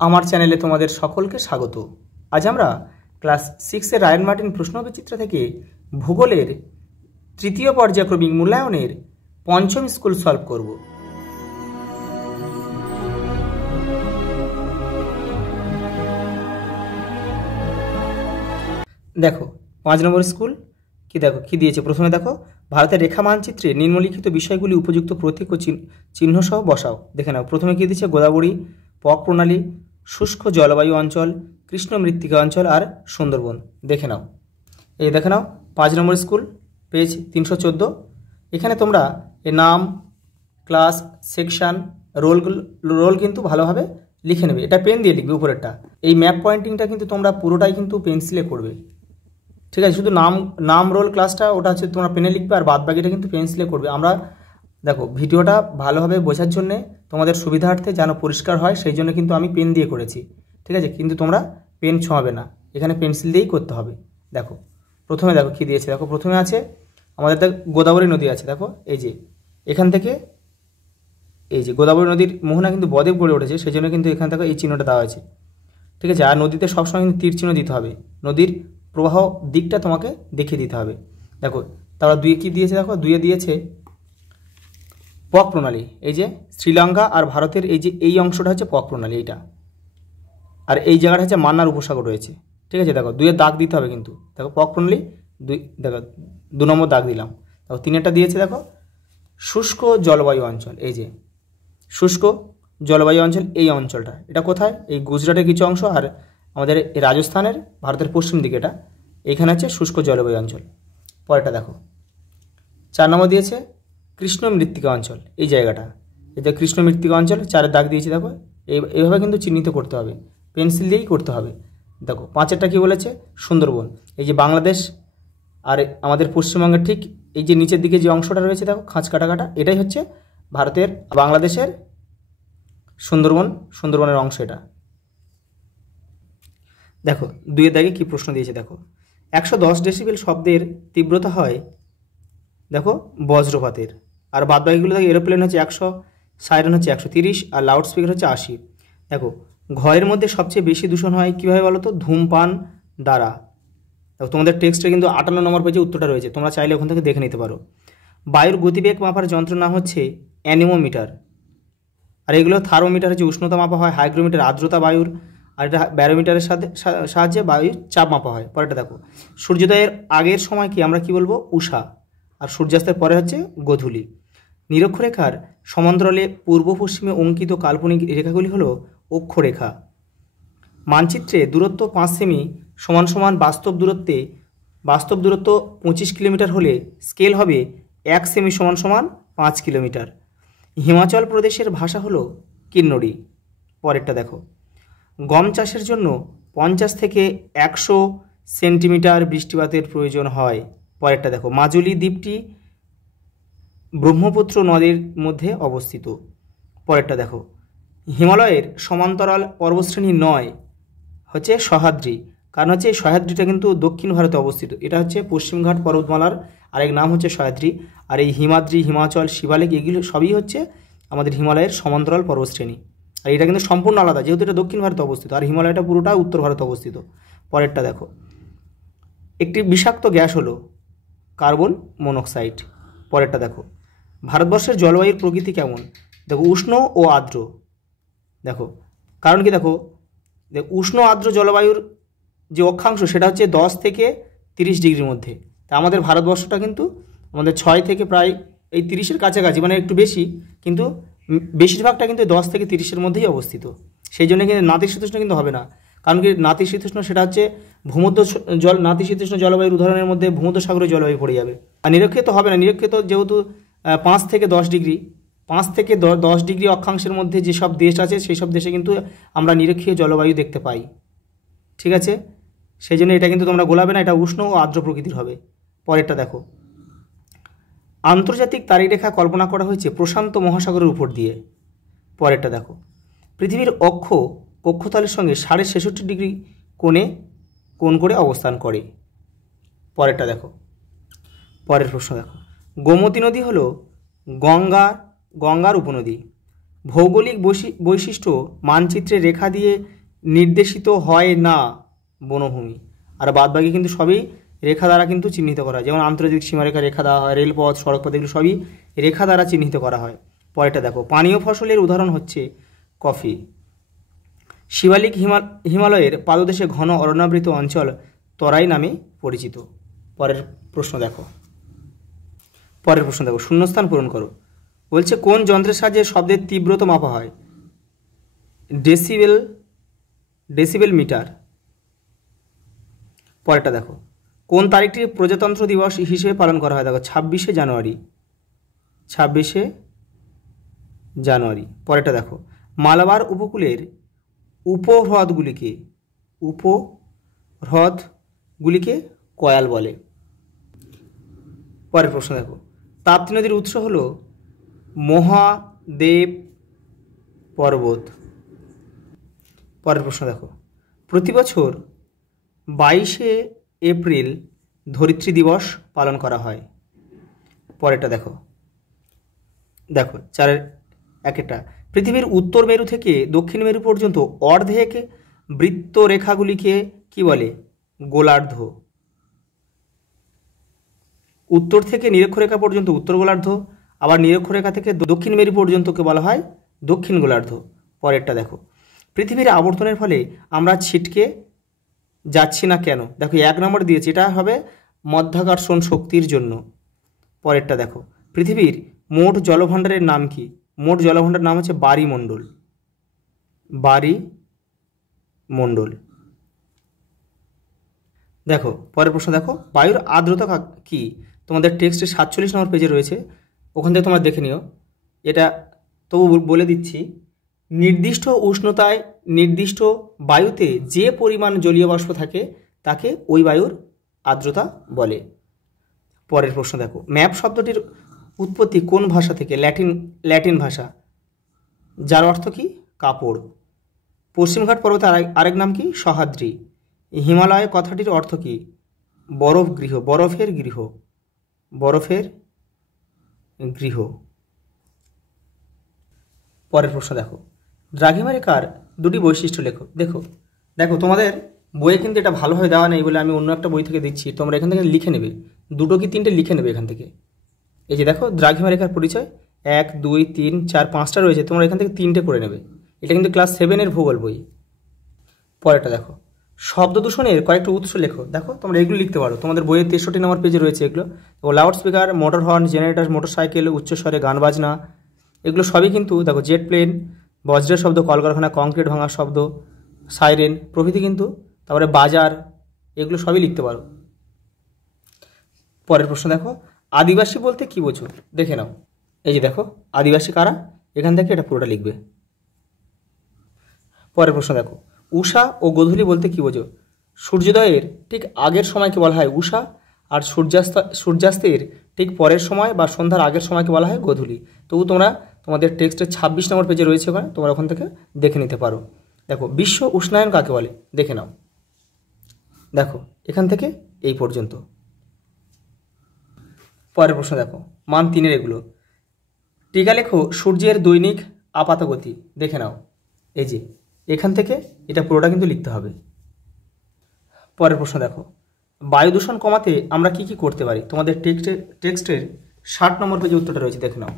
আমার চ্যানেলে তোমাদের সকলকে স্বাগত। আজ আমরা ক্লাস 6 রায়ন মার্টিন প্রশ্নবিচিত্র থেকে ভূগোলের তৃতীয় পর্যায়ক্রমিক মূল্যায়নের পঞ্চম স্কুল সলভ করব। দেখো 5 নম্বর স্কুল কি দিয়েছে। প্রথমে দেখো, ভারতের রেখা মানচিত্রে নিম্নলিখিত বিষয়গুলি উপযুক্ত প্রতীক ও চিহ্ন সহ বসাও। দেখে নাও, প্রথমে কি দিয়েছে, গোদাবরী, পক প্রণালী, শুষ্ক জলবায়ু অঞ্চল, কৃষ্ণ মৃত্তিকা অঞ্চল আর সুন্দরবন। দেখে নাও, এই দেখে নাও 5 নম্বর স্কুল, পেজ 314। এখানে তোমরা এর নাম, ক্লাস, সেকশন, রোল কিন্তু ভালোভাবে লিখে নেবে। এটা পেন দিয়ে লিখবে উপরেরটা। এই ম্যাপ পয়েন্টিংটা কিন্তু তোমরা পুরোটাই কিন্তু পেন্সিলে করবে, ঠিক আছে। শুধু নাম রোল ক্লাসটা ওটা হচ্ছে তোমরা পেনে লিখবে, আর বাদ বাকিটা কিন্তু পেন্সিলে করবে। আমরা দেখো ভিডিওটা ভালোভাবে বোঝার জন্যে, তোমাদের সুবিধার্থে যেন পরিষ্কার হয় সেই জন্য কিন্তু আমি পেন দিয়ে করেছি, ঠিক আছে। কিন্তু তোমরা পেন ছোঁয়াবে না, এখানে পেন্সিল দিয়েই করতে হবে। দেখো প্রথমে দেখো কী দিয়েছে, দেখো প্রথমে আছে আমাদের গোদাবরী নদী আছে। দেখো এই যে এখান থেকে এই যে গোদাবরী নদীর মোহনা কিন্তু বদ্বীপ গড়ে উঠেছে, সেই জন্য কিন্তু এখান থেকে এই চিহ্নটা দেওয়া আছে, ঠিক আছে। আর নদীতে সবসময় কিন্তু তীর চিহ্ন দিতে হবে, নদীর প্রবাহ দিকটা তোমাকে দেখিয়ে দিতে হবে। দেখো তারা দুয়ে কী দিয়েছে, দেখো দুয়ে দিয়েছে পক প্রণালী। এই যে শ্রীলঙ্কা আর ভারতের এই অংশটা হচ্ছে পক প্রণালী, এইটা। আর এই জায়গাটা হচ্ছে মান্নার উপসাগর রয়েছে, ঠিক আছে। দেখো দুইয়ের দাগ দিতে হবে কিন্তু। দেখো পক প্রণালী দেখো 2 নম্বর দাগ দিলাম। দেখো 3টা দিয়েছে, দেখো শুষ্ক জলবায়ু অঞ্চল। এই যে শুষ্ক জলবায়ু অঞ্চল, এই অঞ্চলটা এটা কোথায়, এই গুজরাটের কিছু অংশ আর আমাদের রাজস্থানের ভারতের পশ্চিম দিকে, এটা এইখানে হচ্ছে শুষ্ক জলবায়ু অঞ্চল। পরেরটা দেখো 4 নম্বর দিয়েছে কৃষ্ণ মৃত্তিকা অঞ্চল, এই জায়গাটা, এই যে কৃষ্ণ মৃত্তিকা অঞ্চল 4-এর দাগ দিয়েছি। দেখো এইভাবে কিন্তু চিহ্নিত করতে হবে, পেন্সিল দিয়েই করতে হবে। দেখো 5-এরটা কী বলেছে, সুন্দরবন। এই যে বাংলাদেশ আর আমাদের পশ্চিমবঙ্গের ঠিক এই যে নিচের দিকে যে অংশটা রয়েছে, দেখো খাঁজ কাটা, এটাই হচ্ছে ভারতের বাংলাদেশের সুন্দরবনের অংশ এটা। দেখো 2-এর দাগে কী প্রশ্ন দিয়েছে, দেখো 110 ডেসিবেল শব্দের তীব্রতা হয়, দেখো বজ্রপাতের। আর বাদ বাকিগুলো দেখো, এরোপ্লেন হচ্ছে 100, সাইরেন হচ্ছে 130, আর লাউড স্পিকার হচ্ছে 80। দেখো ঘরের মধ্যে সবচেয়ে বেশি দূষণ হয় কীভাবে বলো তো, ধূমপান দ্বারা। দেখো তোমাদের টেক্সটে কিন্তু 58 নম্বর পেজে উত্তরটা রয়েছে, তোমরা চাইলে ওখান থেকে দেখে নিতে পারো। বায়ুর গতিবেগ মাপার যন্ত্র নাম হচ্ছে অ্যানিমোমিটার। আর এগুলো থার্মোমিটার হচ্ছে উষ্ণতা মাপা হয়, হাইগ্রোমিটার আর্দ্রতা বায়ুর, আর এটা ব্যারোমিটারের সাহায্যে বায়ুর চাপ মাপা হয়। পরেরটা দেখো, সূর্যোদয়ের আগের সময় কি আমরা কি বলবো, উষা, আর সূর্যাস্তের পরে হচ্ছে গোধূলি। নিরক্ষরেখার সমান্তরালে পূর্ব পশ্চিমে অঙ্কিত কাল্পনিক রেখাগুলি হলো অক্ষরেখা। মানচিত্রে দূরত্ব 5 সেমি সমান বাস্তব দূরত্ব 25 কিলোমিটার হলে স্কেল হবে 1 সেমি সমান 5 কিলোমিটার। হিমাচল প্রদেশের ভাষা হলো কিন্নড়ি। পরেরটা দেখো, গম চাষের জন্য 50 থেকে 100 সেন্টিমিটার বৃষ্টিপাতের প্রয়োজন হয়। পরেরটা দেখো, মাজুলি দ্বীপটি ব্রহ্মপুত্র নদীর মধ্যে অবস্থিত। পরেরটা দেখো, হিমালয়ের সমান্তরাল পর্বতশ্রেণী 9 হচ্ছে সহ্যাদ্রি। কারণ হচ্ছে এই সহ্যাদ্রিটা কিন্তু দক্ষিণ ভারতে অবস্থিত, এটা হচ্ছে পশ্চিমঘাট পর্বতমালার আরেক নাম হচ্ছে সহ্যাদ্রি। আর এই হিমাদ্রি, হিমাচল, শিবালিক এগুলো সবই হচ্ছে আমাদের হিমালয়ের সমান্তরাল পর্বতশ্রেণী। আর এটা কিন্তু সম্পূর্ণ আলাদা, যেহেতু এটা দক্ষিণ ভারতে অবস্থিত, আর হিমালয়টা পুরোটা উত্তর ভারতে অবস্থিত। পরেরটা দেখো, একটি বিষাক্ত গ্যাস হলো কার্বন মনোক্সাইড। পরেরটা দেখো, ভারতবর্ষের জলবায়ুর প্রকৃতি কেমন, দেখো উষ্ণ ও আর্দ্র। দেখো কারণ কি, দেখো উষ্ণ আর্দ্র জলবায়ুর যে অক্ষাংশ সেটা হচ্ছে 10 থেকে 30 ডিগ্রির মধ্যে। তা আমাদের ভারতবর্ষটা কিন্তু আমাদের 6 থেকে প্রায় এই 30-এর কাছাকাছি, মানে একটু বেশি, কিন্তু বেশিরভাগটা কিন্তু 10 থেকে 30-এর মধ্যেই অবস্থিত। সেই জন্য কিন্তু নাতিশীতোষ্ণ কিন্তু হবে না। কারণ কি, নাতিশীতোষ্ণ সেটা হচ্ছে নাতিশীতোষ্ণ জলবায়ুর উদাহরণের মধ্যে ভূমধ্যসাগরীয় জলবায়ু পড়ে যাবে। আর নিরক্ষিত হবে না, নিরক্ষিত যেহেতু 5 থেকে 10 ডিগ্রি অক্ষাংশের মধ্যে যেসব দেশ আছে সেই সব দেশে কিন্তু আমরা নিরক্ষীয় জলবায়ু দেখতে পাই, ঠিক আছে। সেই জন্য এটা কিন্তু তোমরা গোলাবে না, এটা উষ্ণ ও আর্দ্র প্রকৃতির হবে। পরেরটা দেখো, আন্তর্জাতিক তারিখরেখা কল্পনা করা হয়েছে প্রশান্ত মহাসাগরের উপর দিয়ে। পরেরটা দেখো, পৃথিবীর অক্ষ কক্ষতলের সঙ্গে 66.5 ডিগ্রি কোণ করে অবস্থান করে। পরেরটা দেখো, পরের প্রশ্ন দেখো, গোমতী নদী হলো গঙ্গার উপনদী। ভৌগোলিক বৈশিষ্ট্য মানচিত্রে রেখা দিয়ে নির্দেশিত হয় না বনভূমি। আর বাদবাকি কিন্তু সবই রেখা দ্বারা কিন্তু চিহ্নিত করা হয়। যেমন আন্তর্জাতিক সীমারেখা রেখা দেওয়া হয়, রেলপথ, সড়কপথ, এগুলো সবই রেখা দ্বারা চিহ্নিত করা হয়। পরেরটা দেখো, পানীয় ফসলের উদাহরণ হচ্ছে কফি। শিবালিক হিমালয়ের পাদদেশে ঘন অরণ্যাবৃত অঞ্চল তরাই নামে পরিচিত। পরের প্রশ্ন দেখো, শূন্যস্থান পূরণ করো। বলছে কোন যন্ত্রের সাহায্যে শব্দের তীব্রতা মাপা হয়? Decibel meter. পরেরটা দেখো, কোন তারিখটি প্রজাতন্ত্র দিবস হিসেবে পালন করা হয়? দেখো 26শে জানুয়ারি। পরেরটা দেখো, মালাবার উপকূলের উপহ্রদগুলিকে কয়াল বলে। পরের প্রশ্ন দেখো, তাপ্তি নদীর উৎস হল মহাদেব পর্বত। পরের প্রশ্ন দেখো, প্রতি বছর 22শে এপ্রিল ধরিত্রী দিবস পালন করা হয়। পরেরটা দেখো 4-1 পৃথিবীর উত্তর মেরু থেকে দক্ষিণ মেরু পর্যন্ত অর্ধেক বৃত্তরেখাগুলিকে কি বলে? গোলার্ধ। উত্তর থেকে নিরক্ষরেখা পর্যন্ত উত্তর গোলার্ধ, আবার নিরক্ষরেখা থেকে দক্ষিণ মেরু পর্যন্তকে বলা হয় দক্ষিণ গোলার্ধ। পরেরটা দেখো, পৃথিবীর আবর্তনের ফলে আমরা ছিটকে যাচ্ছি না কেন? দেখো 1 নম্বর দিয়েছে, এটা হবে মধ্যাকর্ষণ শক্তির জন্য। পরেরটা দেখো, পৃথিবীর মোট জলভাণ্ডারের নাম কি? মোট জলভাণ্ডারের নাম হচ্ছে বায়ুমণ্ডল। দেখো পরের প্রশ্ন দেখো, বায়ুর আর্দ্রতা কি? তোমাদের টেক্সটে 47 নম্বর পেজে রয়েছে, ওখান থেকে তোমরা দেখে নিও। এটা তবু বলে দিচ্ছি, নির্দিষ্ট উষ্ণতায় নির্দিষ্ট বায়ুতে যে পরিমাণ জলীয় বাষ্প থাকে তাকে ওই বায়ুর আর্দ্রতা বলে। পরের প্রশ্ন দেখো, ম্যাপ শব্দটির উৎপত্তি কোন ভাষা থেকে? ল্যাটিন ভাষা, যার অর্থ কি? কাপড়। পশ্চিমঘাট পর্বতের আরেক নাম কি? সহ্যাদ্রি। হিমালয় কথাটির অর্থ কি? বরফের গৃহ। পরের প্রশ্ন দেখো, দ্রাঘিমা রেখার দুটি বৈশিষ্ট্য লেখো। দেখো তোমাদের বইয়ে কিন্তু এটা ভালোভাবে দেওয়া নেই বলে আমি অন্য একটা বই থেকে দিচ্ছি, তোমরা এখান থেকে লিখে নেবে, 2 কি 3টে লিখে নেবে এখান থেকে। এই যে দেখো দ্রাঘিমা রেখার পরিচয় 1 2 3 4 5টা রয়েছে, তোমরা এখান থেকে 3টে করে নেবে। এটা কিন্তু ক্লাস 7-এর ভূগোল বই। পরেরটা দেখো, শব্দ দূষণের কয়েকটা উৎস লেখো। দেখো তোমরা এগুলো লিখতে পারো, তোমাদের বইয়ের 63 নম্বর পেজে রয়েছে এগুলো। Loud speaker, motor horn, generator, motorcycle, উচ্চস্বরে গান বাজনা, এগুলো সবই কিন্তু দেখো জেট প্লেন, বজ্রের শব্দ, কলকারখানা, কংক্রিট ভাঙার শব্দ, সাইরেন প্রভৃতি কিন্তু, তারপরে বাজার, এগুলো সবই লিখতে পারো। পরের প্রশ্ন দেখো, আদিবাসী বলতে কি বোঝো? দেখে নাও। এই যে দেখো আদিবাসী কারা, এখান থেকে এটা পুরোটা লিখবে। পরের প্রশ্ন দেখো, উষা ও গোধূলি বলতে কি বোঝো? সূর্যোদয়ের ঠিক আগের সময়কে বলা হয় উষা, আর সূর্যাস্তের ঠিক পরের সময় বা সন্ধ্যার আগের সময়কে বলা হয় গোধূলি। তবু তোমরা তোমাদের টেক্সটের 26 নম্বর পেজে রয়েছে, ওখানে তোমরা ওখান থেকে দেখে নিতে পারো। দেখো বিশ্ব উষ্ণায়ন কাকে বলে? দেখে নাও। দেখো এখান থেকে এই পর্যন্ত। পরের প্রশ্ন দেখো, মান 3-এর এগুলো। টিকা লেখো সূর্যের দৈনিক আপাত গতি। দেখে নাও, এই যে এখান থেকে এটা পুরোটা কিন্তু লিখতে হবে। পরের প্রশ্ন দেখো, বায়ু দূষণ কমাতে আমরা কি করতে পারি? তোমাদের টেক্সটের 60 নম্বর পেজে উত্তরটা রয়েছে, দেখে নাও।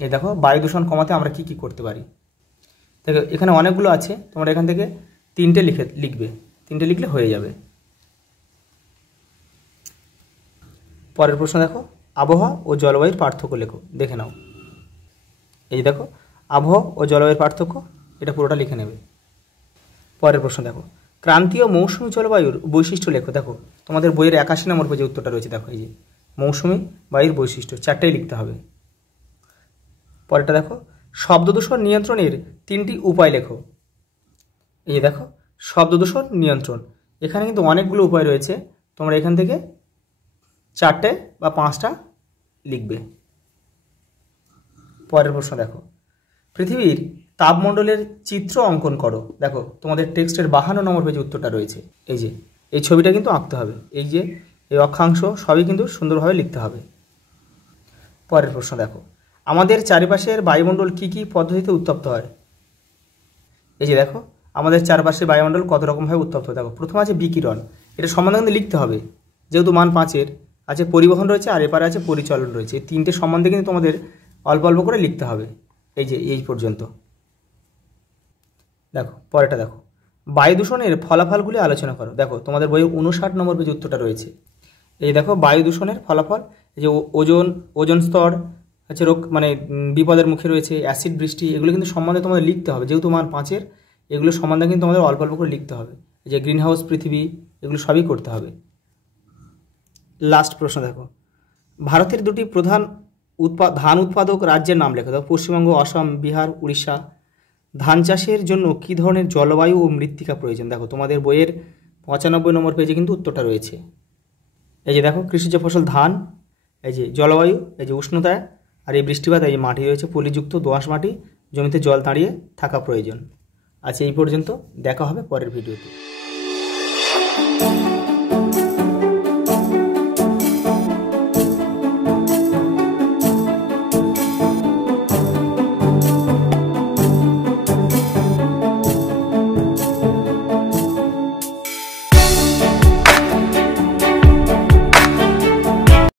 এই দেখো বায়ু দূষণ কমাতে আমরা কি করতে পারি। দেখো এখানে অনেকগুলো আছে, তোমরা এখান থেকে 3টে লিখবে, 3টে লিখলে হয়ে যাবে। পরের প্রশ্ন দেখো, আবহাওয়া ও জলবায়ুর পার্থক্য লেখো। দেখে নাও, এই দেখো আবহাওয়া ও জলবায়ুর পার্থক্য, এটা পুরোটা লিখে নেবে। পরের প্রশ্ন দেখো, ক্রান্তীয় মৌসুমী জলবায়ুর বৈশিষ্ট্য লেখো। দেখো তোমাদের বইয়ের 81 নম্বর পেজে উত্তরটা রয়েছে, দেখো এই যে মৌসুমী বায়ুর বৈশিষ্ট্য, 4টাই লিখতে হবে। পরেরটা দেখো, শব্দ দূষণ নিয়ন্ত্রণের 3টি উপায় লেখো। এই যে দেখো শব্দ দূষণ নিয়ন্ত্রণ, এখানে কিন্তু অনেকগুলো উপায় রয়েছে, তোমরা এখান থেকে 4টে বা 5টা লিখবে। পরের প্রশ্ন দেখো, পৃথিবীর তাপমণ্ডলের চিত্র অঙ্কন করো। দেখো তোমাদের টেক্সটের 52 নম্বর পেজে উত্তরটা রয়েছে, এই যে এই ছবিটা কিন্তু আঁকতে হবে, এই যে এই অক্ষাংশ সবই কিন্তু সুন্দরভাবে লিখতে হবে। পরের প্রশ্ন দেখো, আমাদের চারিপাশের বায়ুমণ্ডল কি কি পদ্ধতিতে উত্তপ্ত হয়? এই যে দেখো আমাদের চারপাশের বায়ুমণ্ডল কত রকমভাবে উত্তপ্ত হয়। দেখো প্রথমে আছে বিকিরণ, এটা সম্বন্ধে কিন্তু লিখতে হবে, যেহেতু মান 5-এর আছে পরিবহন রয়েছে আর এপারে আছে পরিচলন রয়েছে। এই তিনটে সম্বন্ধে কিন্তু তোমাদের অল্প অল্প করে লিখতে হবে। এই যে এই পর্যন্ত দেখো, পরেরটা দেখো, বায়ু দূষণের ফলাফলগুলি আলোচনা করো। দেখো তোমাদের বইয়ে 59 নম্বর পেজে উত্তরটা রয়েছে। এই দেখো বায়ু দূষণের ফলাফল, এই যে ওজন স্তর হচ্ছে বিপদের মুখে রয়েছে, অ্যাসিড বৃষ্টি, এগুলো কিন্তু সম্বন্ধে তোমাদের লিখতে হবে, যেহেতু মান 5-এর এগুলো সম্বন্ধে কিন্তু তোমাদের অল্প অল্প করে লিখতে হবে। এই যে গ্রিন হাউস পৃথিবী, এগুলো সবই করতে হবে। লাস্ট প্রশ্ন দেখো, ভারতের দুটি প্রধান ধান উৎপাদক রাজ্যের নাম লেখো। দেখো পশ্চিমবঙ্গ, অসম, বিহার, উড়িষ্যা। ধান চাষের জন্য কী ধরনের জলবায়ু ও মৃত্তিকা প্রয়োজন? দেখো তোমাদের বইয়ের 95 নম্বর পেজে কিন্তু উত্তরটা রয়েছে। এই যে দেখো কৃষিজ ফসল ধান, এই যে জলবায়ু, এই যে উষ্ণতা, আর এই বৃষ্টিপাত, এই যে মাটি রয়েছে পলিযুক্ত দোআঁশ মাটি, জমিতে জল দাঁড়িয়ে থাকা প্রয়োজন। আচ্ছা এই পর্যন্ত, দেখা হবে পরের ভিডিওতে।